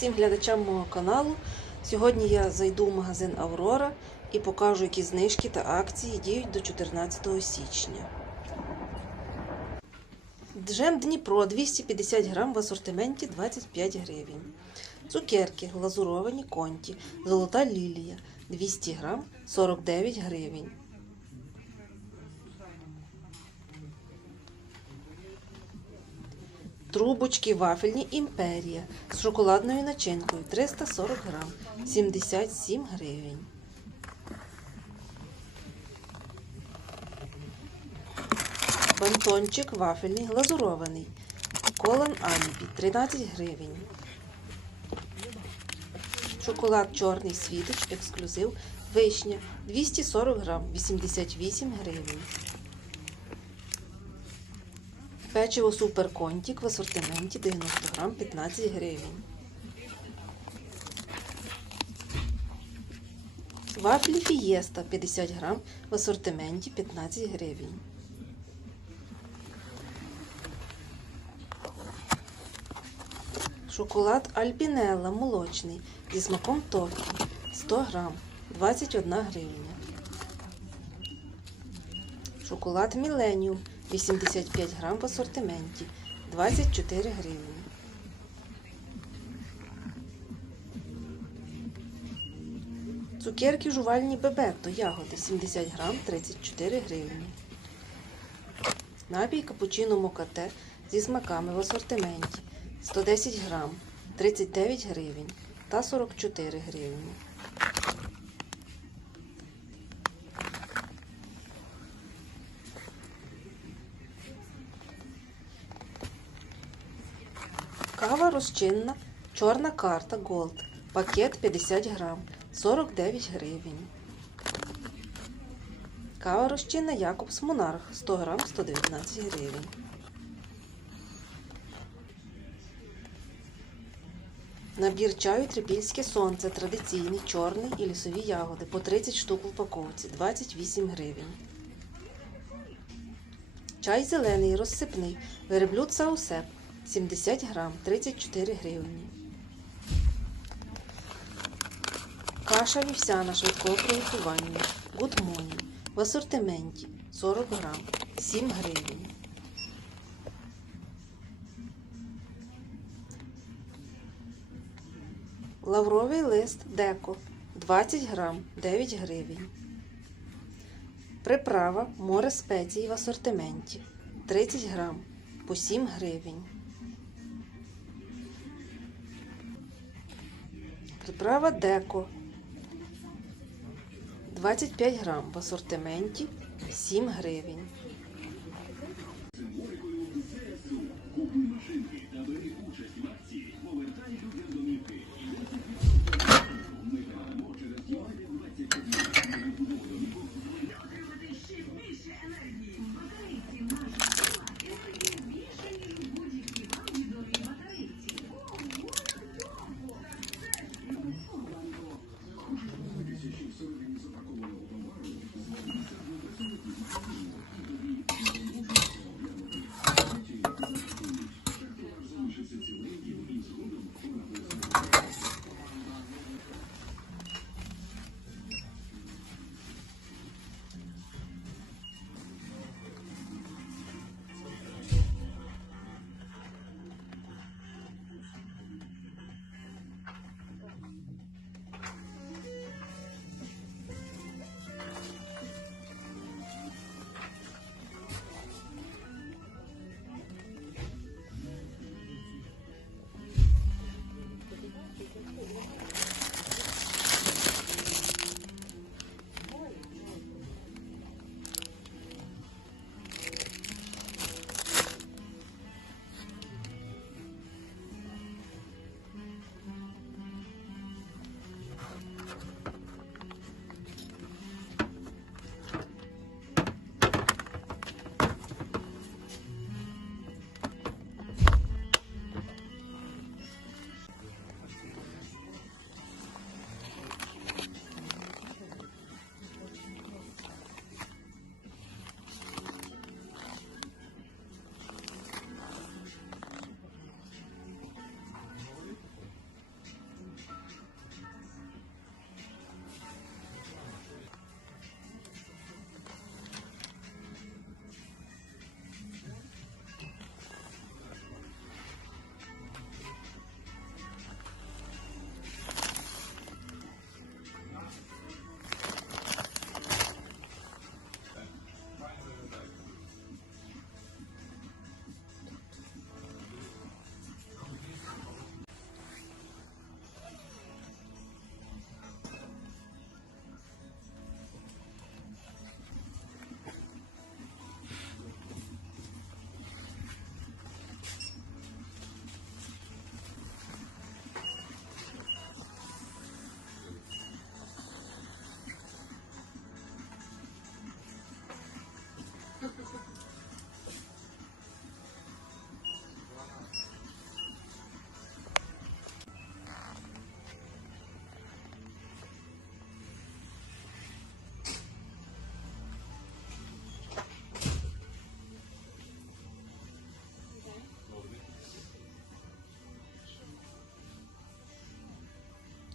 всім глядачам мого каналу. Сьогодні я зайду в магазин Аврора і покажу, які знижки та акції діють до 14 січня. Джем Дніпро 250 грам в асортименті 25 гривень. Цукерки глазуровані конті. Золота лілія 200 грам 49 гривень. Трубочки вафельні імперія з шоколадною начинкою 340 грам 77 гривень. Бантончик вафельний глазурований. Колон Анібі 13 гривень. Шоколад чорний світоч ексклюзив вишня 240 грам 88 гривень. Печиво Супер Контік в асортименті 90 грам 15 гривень. Вафлі Фієста 50 грам в асортименті 15 гривень. Шоколад Альпінелла молочний зі смаком тофі 100 грам 21 гривня. Шоколад Міленіум 85 грам в асортименті 24 гривні. Цукерки жувальні бебетто ягоди 70 грам 34 гривні. Напій капучино мокате зі смаками в асортименті 110 грам 39 гривень та 44 гривні. Розчинна, чорна карта Gold. Пакет 50 грам, 49 гривень. Кава розчинна Якобс Монарх 100 грам, 119 гривень. Набір чаю Трипільське сонце традиційний, чорний і лісові ягоди по 30 штук в упаковці 28 гривень. Чай зелений розсипний. Верблюд Саусеп 70 грам 34 гривні. Каша вівсяна швидкого приготування. Morning в асортименті 40 грам 7 гривень. Лавровий лист Деко 20 грам 9 гривень. Приправа море спецій в асортименті 30 грам по 7 гривень. Приправа Деко 25 грам в асортименті 7 гривень.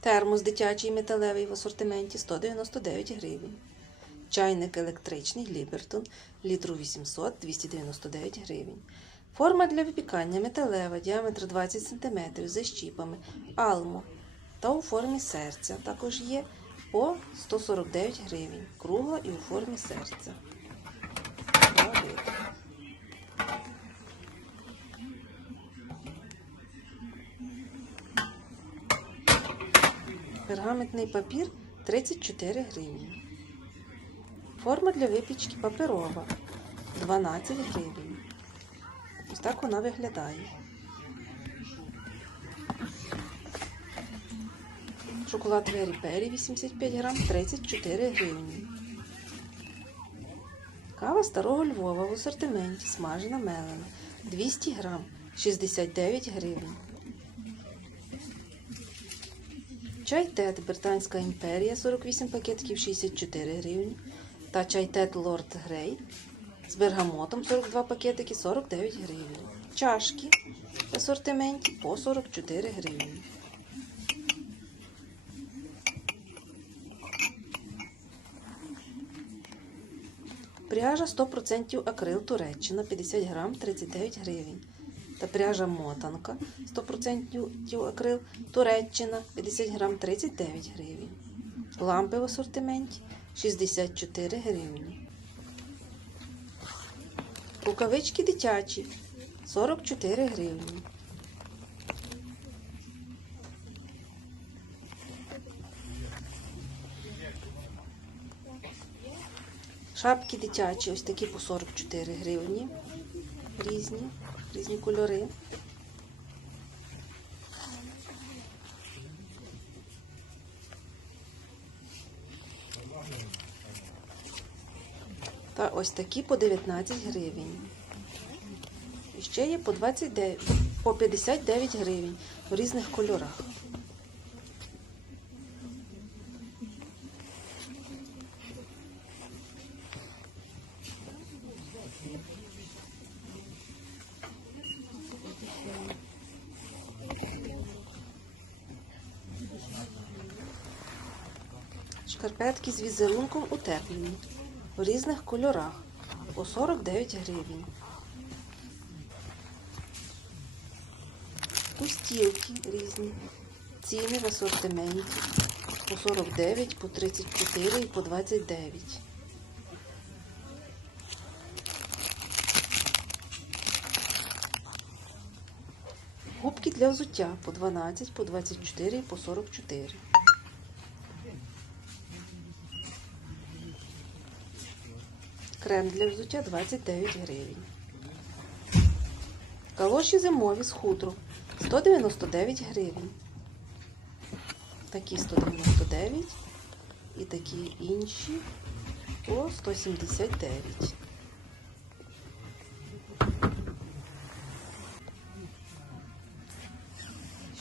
Термос дитячий металевий в асортименті 199 гривень. Чайник електричний Лібертон літру 800 299 гривень. Форма для випікання металева, діаметр 20 см зі щіпами, алму та у формі серця. Також є по 149 гривень. Кругла і у формі серця. Два види. Пергаментний папір 34 гривні. Форма для випічки паперова 12 гривень. Ось так вона виглядає. Шоколад Вері Пері 85 грам 34 гривні. Кава старого Львова в асортименті смажена мелена 200 грам 69 гривень. Чай Тет Британська імперія 48 пакетиків 64 гривні. Та чай Тет Лорд Грей з бергамотом 42 пакетики 49 гривень. Чашки в асортименті по 44 гривні. Пряжа 100% акрил Туреччина 50 грам 39 гривень. Та пряжа мотанка 100% акрил Туреччина 50 грам 39 гривень. Лампи в асортименті 64 гривні. Рукавички дитячі 44 гривні. Шапки дитячі, ось такі по 44 гривні. Різні, різні кольори. Та ось такі по 19 гривень. І ще є по 29, по 59 гривень в різних кольорах. Шкарпетки з візерунком утеплені в різних кольорах по 49 гривень. Пустілки різні. Ціни в асортименті по 49, по 34 і по 29. Губки для взуття по 12, по 24 і по 44. Крем для взуття 29 гривень. Калоші зимові з хутру 199 гривень. Такі 199 і такі інші по 179.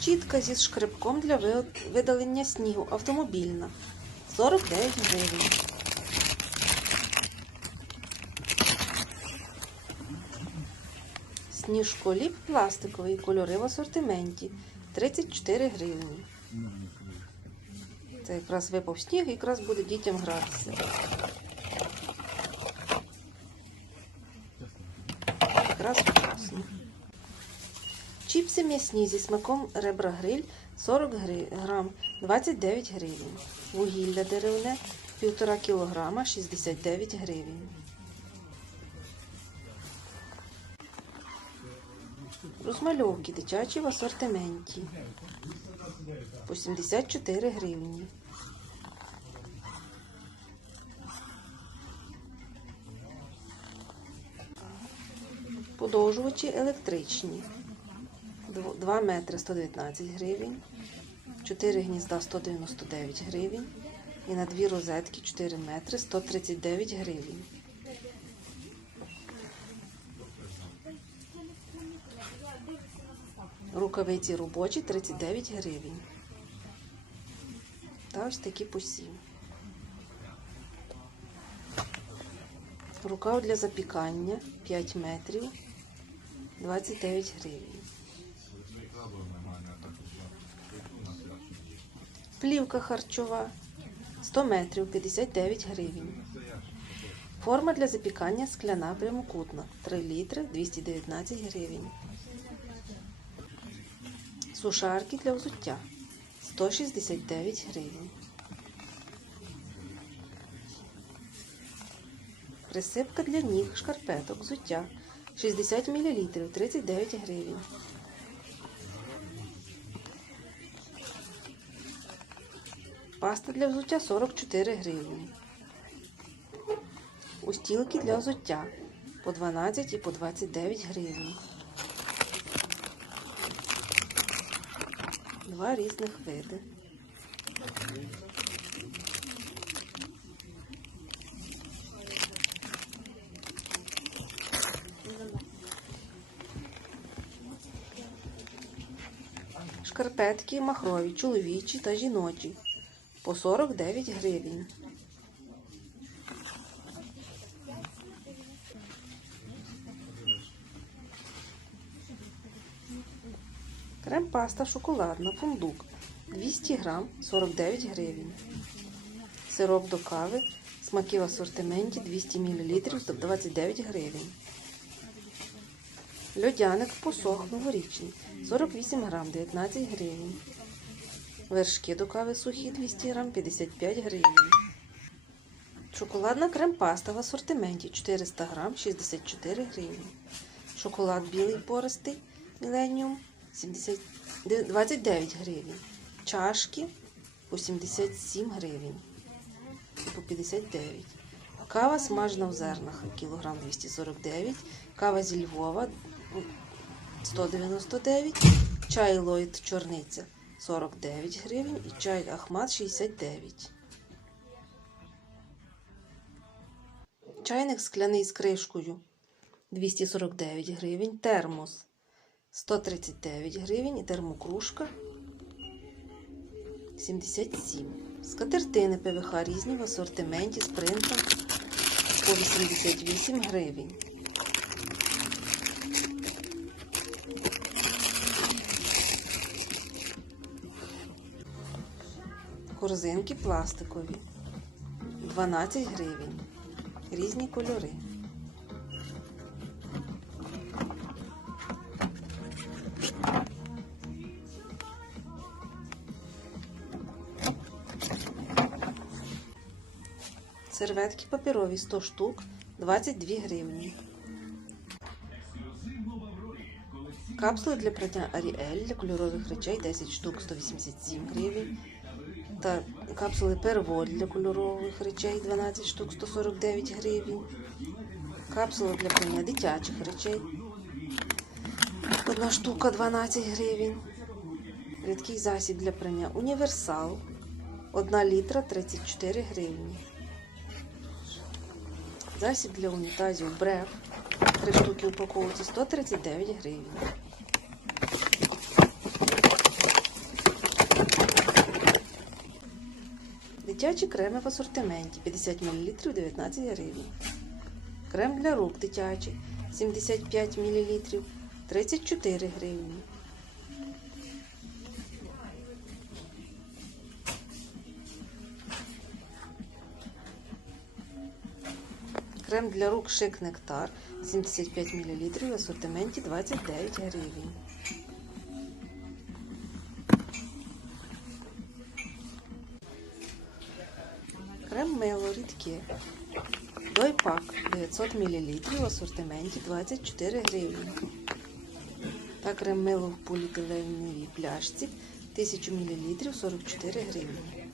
Щітка зі шкребком для видалення снігу автомобільна 49 гривень. Сніжколіп пластиковий, кольори в асортименті 34 гривні. Це якраз випав сніг, якраз буде дітям гратися. Якраз вчасно. Чіпси м'ясні зі смаком ребра гриль 40 грам 29 гривень. Вугілля деревне 1,5 кілограма 69 гривень. Розмальовки дитячі в асортименті. По 74 гривні. Подовжувачі електричні. 2 метри 119 гривень. 4 гнізда 199 гривень. І на дві розетки 4 метри 139 гривень. Рукавиці робочі 39 гривень. Та ось такі по 7. Рукав для запікання 5 метрів 29 гривень. Плівка харчова 100 метрів 59 гривень. Форма для запікання скляна прямокутна 3 літри 219 гривень. Сушарки для взуття 169 гривень. Присипка для ніг, шкарпеток, взуття 60 мл 39 гривень. Паста для взуття 44 гривні. Устілки для взуття по 12 і по 29 гривень. Два різних види. Шкарпетки махрові, чоловічі та жіночі по 49 гривень. Крем-паста шоколадна, фундук 200 грам 49 гривень. Сироп до кави, смаки в асортименті 200 мл 29 гривень. Льодяник посох новорічний 48 грам 19 гривень. Вершки до кави сухі 200 грам 55 гривень. Шоколадна крем-паста в асортименті 400 грам 64 гривні. Шоколад білий пористий Millennium 70 29 гривень. Чашки по 77 гривень. По 59. Кава смажена в зернах кілограм 249. Кава зі Львова 199. Чай Ллойд чорниця 49 гривень і чай Ахмат 69. Чайник скляний з кришкою 249 гривень. Термос 139 гривень термокружка 77. Скатертини ПВХ різні в асортименті з принтом по 88 гривень. Корзинки пластикові 12 гривень. Різні кольори. Серветки паперові 100 штук 22 гривні. Капсули для прання Аріель для кольорових речей 10 штук 187 гривень. Та капсули Перволь для кольорових речей 12 штук 149 гривень. Капсула для прання дитячих речей. Одна штука 12 гривень. Рідкий засіб для прання Універсал. 1 літра 34 гривні. Засіб для унітазів Бреф. 3 штуки упаковці 139 гривень. Дитячі креми в асортименті 50 мл 19 гривень. Крем для рук дитячий 75 мл 34 гривні. Крем для рук Шик Нектар 75 мл в асортименті 29 гривень. Крем мило рідке. Дойпак 900 мл в асортименті 24 гривні. Та крем мило в поліетиленовій пляшці 1000 мл 44 гривні.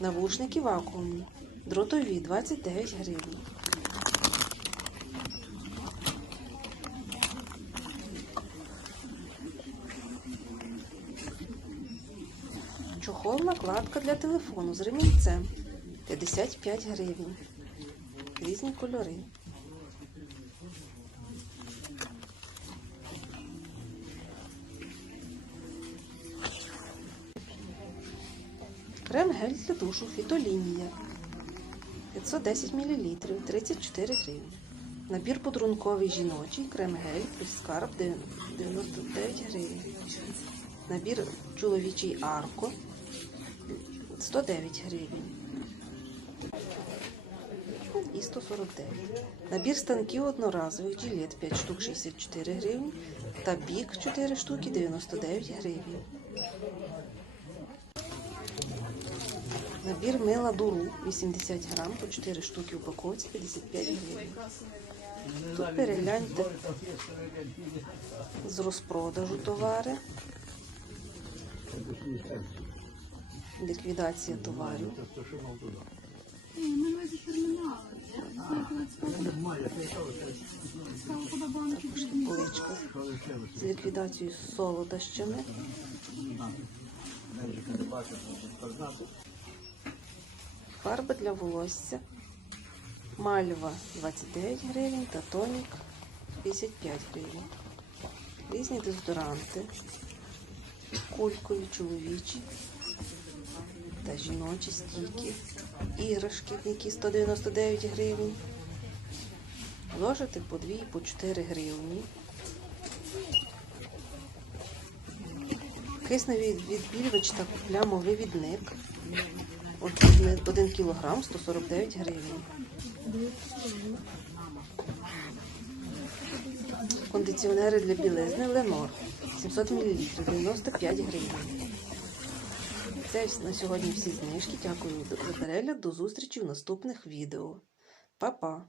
Навушники вакуумні. Дротові 29 гривень. Чохол накладка для телефону з ремінцем 55 гривень. Різні кольори. Крем гель для душу фітолінія 510 мл 34 гривні. Набір подарунковий жіночий крем гель плюс скарб 99 гривень. Набір чоловічий арко 109 гривень. І 149. Набір станків одноразових жилет 5 штук 64 гривні та бік 4 штуки 99 гривень. Набір мила дуру 80 грам по 4 штуки упаковці 55 гривень. Тут перегляньте з розпродажу товари. Ліквідація товарів. Поличка з ліквідацією солодощами. Фарба для волосся. Мальва 29 гривень та тонік 55 гривень. Різні дезодоранти, кулькові чоловічі та жіночі стійки, іграшки, які 199 гривень. Ложити по 2 по 4 гривні. Кисневий відбілювач та плямовивідник. Один, 1 кілограм 149 гривень. Кондиціонери для білизни Ленор 700 мл 95 гривень. Це на сьогодні всі знижки. Дякую за перегляд. До зустрічі в наступних відео. Па-па!